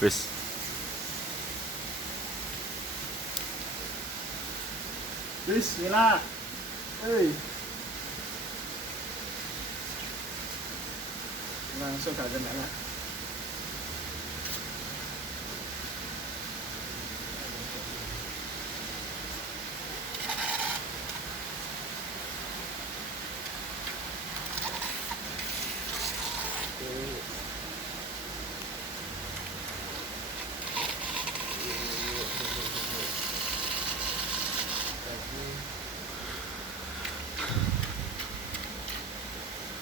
Wis. Bismillah. Hei. Langsung gak kena lah.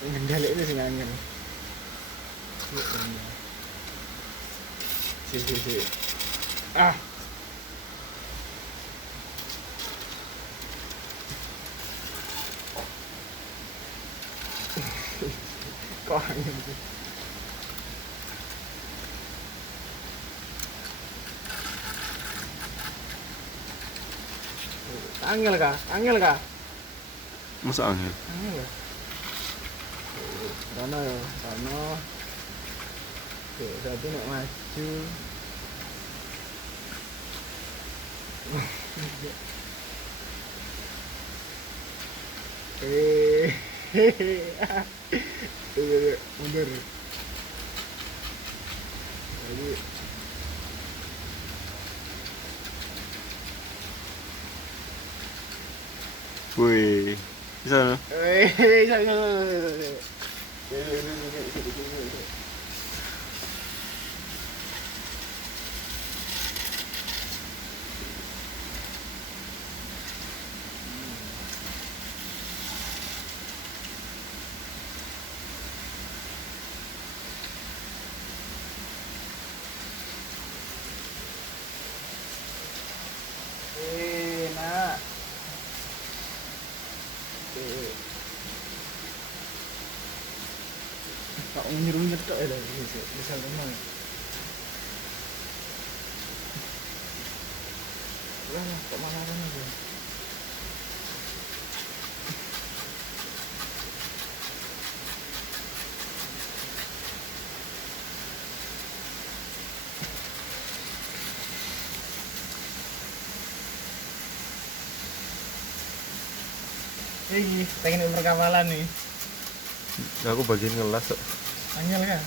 Ngendalik ini sing angin. Si. Ah. Kok angin sih? Angel kah? Masa angin? Angel ya? Rono ya, rono. Tuh, satu nak maju. Mundur. Jadi Wih. Di sana. nak. Tak nyuruh tok ya dah bisa lemah. Lah, kok malah kan aja. Pengen perkapalan nih. Aku bagian ngelas kok. Angel kan?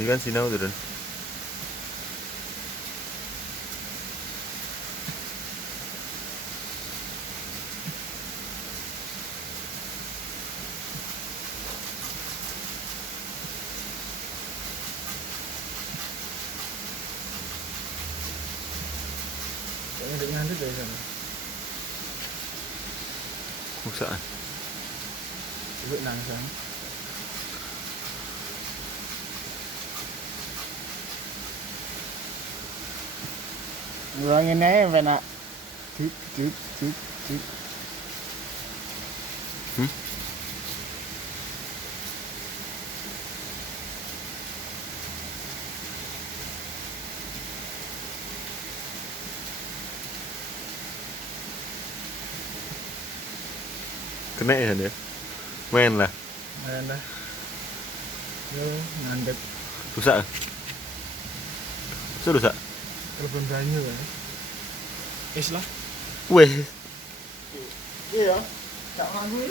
Ini kan sinau turun. Kayaknya ngantuk dari sana. Maksaan. Ibu nangsang. Ngurangin aja penak. Cuk. Kena ya dia. Main lah. Mana? Yo, ngandet. Rusak. Rusak. Telepon banyu kan. Lah. Weh. Iya. Cak manggu.